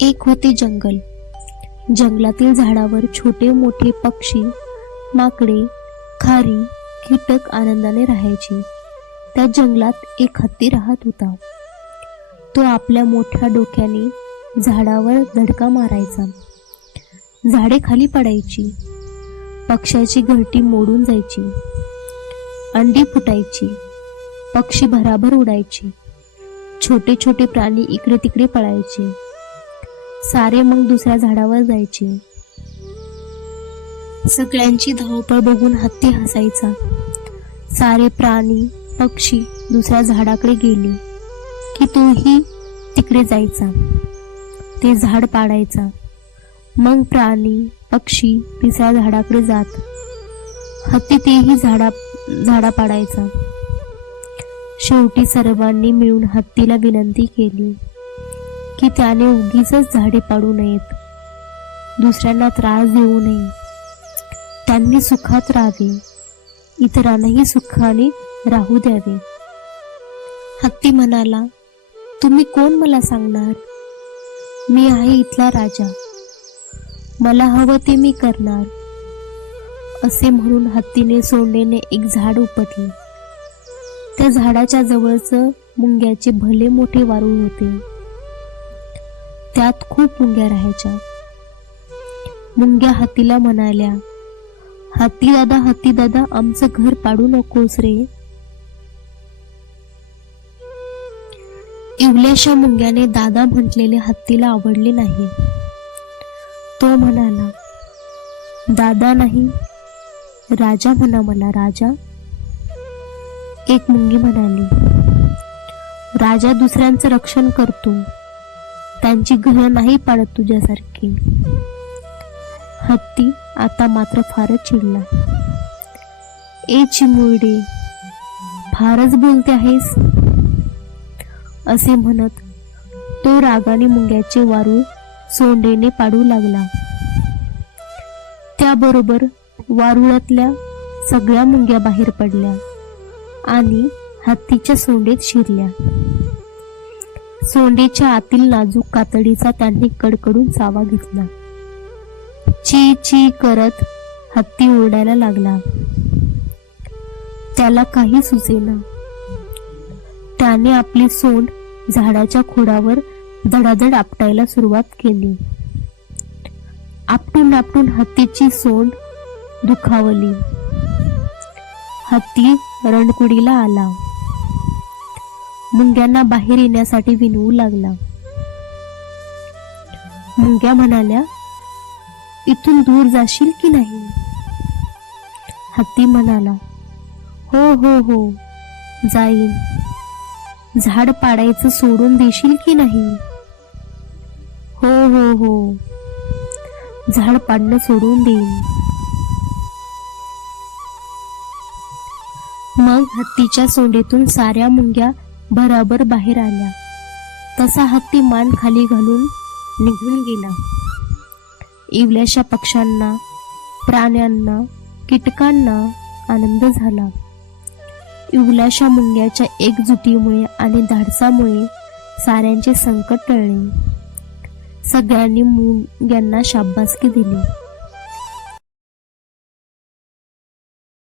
एक होते जंगल. जंगलातील झाडावर छोटे मोठे पक्षी माकडे खारी कीटक आनंदाने राहायचे. त्या जंगलात एक हत्ती राहत होता. तो आपल्या मोठ्या डोक्याने झाडावर धडका मारायचा. झाडे खाली पडायची. पक्ष्याची घरटी मोडून जायची. अंडी फुटायची. पक्षी भराभर उडायचे. छोटे छोटे प्राणी इकडे तिकडे पळायचे. सारे मग दुसऱ्या झाडावर जायचे. सगळ्यांची धावपळ बघून हत्ती हसायचा. सारे प्राणी पक्षी दुसऱ्या झाडाकडे गेले की तोही तिकडे जायचा. ते झाड पाडायचा. मग प्राणी पक्षी तिसऱ्या झाडाकडे जात. हत्ती तेही झाडा झाडा पाडायचा. शेवटी सर्वांनी मिळून हत्तीला विनंती केली. की त्याने उगीच झाडे पाडू नयेत. दुसऱ्यांना त्रास देऊ नये. त्यांनी सुखात राहावे. इतरांनाही सुखाने राहू द्यावे. हत्ती म्हणाला तुम्ही कोण मला सांगणार? मी आहे इथला राजा. मला हवं ते मी करणार. असे म्हणून हत्तीने सोंडेने एक झाड उपटले. त्या झाडाच्या जवळच मुंग्याचे भले मोठे वारूळ होते. त्यात खूप मुंग्या राहायच्या. मुंग्या हत्तीला म्हणाल्या हाती दादा हाती दादा आमचं घर पाडू नकोस रे. इवल्याशा मुंग्याने दादा म्हटलेले हत्तीला आवडले नाही. तो म्हणाला दादा नाही राजा म्हणा मला राजा. एक मुंगी म्हणाली राजा दुसऱ्यांचं रक्षण करतो. त्यांची घरं नाही पाडत तुझ्यासारखी. हत्ती आता मात्र फारच चिडला. ए चिमुरडे फारच बोलते आहेस? असे म्हणत तो रागाने मुंग्याचे वारूळ सोंडेने पाडू लागला. त्याबरोबर वारुळातल्या सगळ्या मुंग्या बाहेर पडल्या आणि हत्तीच्या सोंडेत शिरल्या. सोंडेच्या आतील नाजूक कातडीचा त्यांनी कडकडून चावा घेतला. ची ची करत हत्ती ओरडायला लागला. त्याला काही सुचेना. त्याने आपली सोंड झाडाच्या खोडावर धडाधड आपटायला सुरुवात केली. आपटून आपटून हत्तीची सोंड दुखावली. हत्ती रणकुडीला आला. मुंग्यांना बाहेर येण्यासाठी विनवू लागला. मुंग्या म्हणाल्या इथून दूर जाशील की नाही? हत्ती म्हणाला हो हो हो जाईन. झाड पाडायचं सोडून देशील की नाही? हो हो हो झाड पाडणं सोडून देईन. मग हत्तीच्या सोंडेतून साऱ्या मुंग्या भराभर बाहेर आल्या. तसा हत्ती मान खाली घालून निघून गेला. इवल्याशा पक्ष्यांना प्राण्यांना कीटकांना आनंद झाला. इवल्याशा मुंग्याच्या एकजुटीमुळे आणि धाडसामुळे साऱ्यांचे संकट टळले. सगळ्यांनी मुंग्यांना शाबासकी दिली.